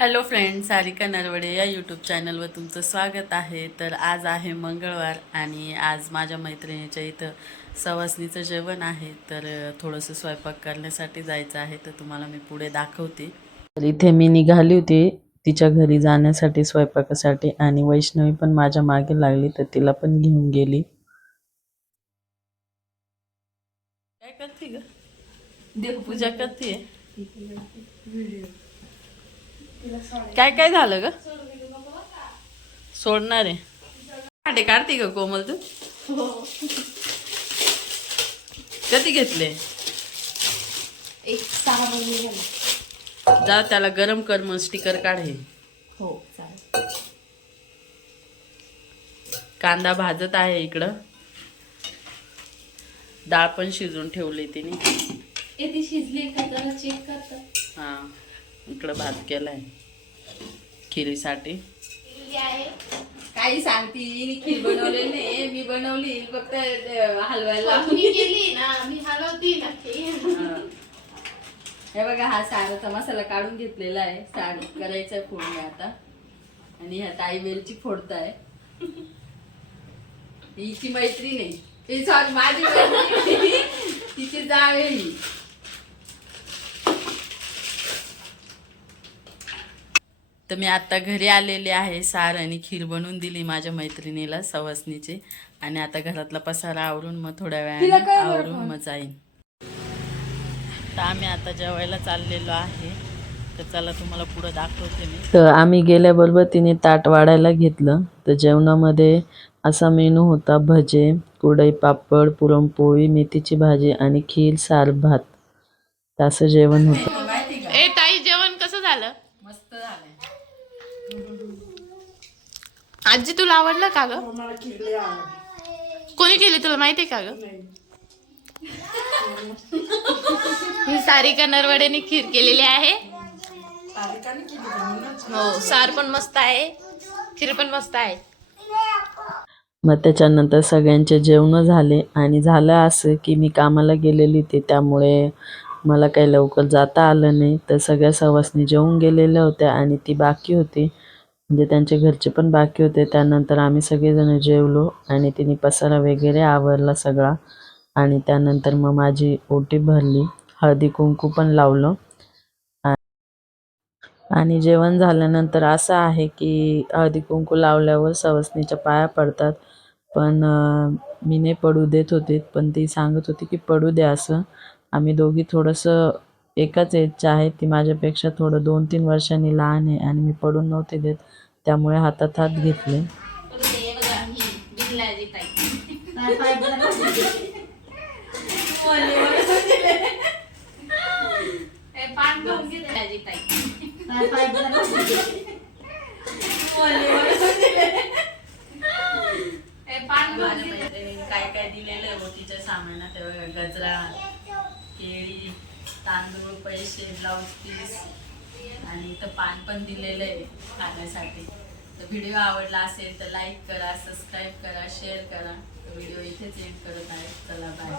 Hello friend Sarika Narwade या YouTube चॅनलवर तुमचं स्वागत आहे. तर आज आहे मंगळवार आणि आज माझ्या मैत्रिणीच्या इथं सवासणीचं जेवण आहे. तर थोडंसं स्वयंपाक करण्यासाठी जायचं आहे तर तुम्हाला मी पुढे दाखवते. तर इथे मी निघाली होती तिच्या घरी जाण्यासाठी स्वयंपाकासाठी आणि वैष्णवी पण माझ्या मागे लागली तर तिला पण घेऊन गेली. काय करते ग? देवपूजा करते काय काय झालं ग? सोडणार आहे. काटे काढते ग कोमल तू? कधी घेतले? एक सहा महिने झाले जा त्याला गरम कर मग स्टिकर काढ हे. हो चालेल कांदा भाजत आहे इकडं. डाळ पण शिजून ठेवली तिने. ती शिजली का? जरा चेक करतात हा. इकडं भात केलाय. खिरीसाठी. काही सांगती खीर बनवलेली नाही मी बनवली फक्त हलवायला मी केली ना मी हलवती ना हा. हे बघा हा साराचा मसाला काढून घेतलेला आहे. सार करायचा फोडणी आता. आणि ह्या ताई वेलची फोडताय. हिची मैत्रीण आहे. ती सॉरी माझी मैत्रीण आहे. तिची जावे ही तर मी आता घरी आलेले आहे. सार आणि खीर बनवून दिली माझ्या मैत्रिणीला सवासनीची. आणि आता घरातला पसारा आवरून मग थोड्या वेळाने आवरून मग जाईन. तर आम्ही आता जेवायला चाललेलो आहे. तर चला तुम्हाला पुढं दाखवते मी. तर आम्ही गेल्याबरोबर तिने ताट वाढायला घेतलं. तर जेवणामध्ये असा मेनू होता भजे कुरडई पापड पुरणपोळी मेथीची भाजी आणि खीर सार भात. असं जेवण होतं. ए ताई जेवण कसं झालं मस्त झालंय आजी तुला आवडलं का ग? कोणी केली तुला माहितीये का ग? ही सारिका नरवडेने खीर केलेली आहे. हो सार पण मस्त आहे. खीर पण मस्त आहे. मग त्याच्यानंतर सगळ्यांचे जेवणं झाले आणि झालं असं की मी कामाला गेलेली होती त्यामुळे मला काही लवकर जाता आलं नाही. तर सगळ्या सवासनी जेवून गेलेल्या होत्या आणि ती बाकी होती. म्हणजे त्यांचे घरचे पण बाकी होते. त्यानंतर आम्ही सगळेजण जेवलो आणि तिने पसारा वगैरे आवरला सगळा. आणि त्यानंतर मग माझी ओटी भरली. हळदी कुंकू पण लावलं. आणि जेवण झाल्यानंतर असं आहे की हळदी कुंकू लावल्यावर सवसनीच्या पाया पडतात. पण मी नाही पडू देत होते. पण ती सांगत होती की पडू द्या असं. आम्ही दोघी थोडंसं एकाच एजच्या आहे ती माझ्यापेक्षा थोडं दोन तीन वर्षांनी लहान आहे आणि मी पडून नव्हते देत त्यामुळे हातात हात घेतले. काय काय दिलेलं आहे तिच्या सामानात गजरा. तांदूळ पैसे ब्लाऊज पीस आणि इथं पान पण दिलेलं आहे खाण्यासाठी. तर व्हिडिओ आवडला असेल तर लाईक करा सबस्क्राईब करा शेअर करा. व्हिडिओ इथेच एंड करत आहे. चला बाय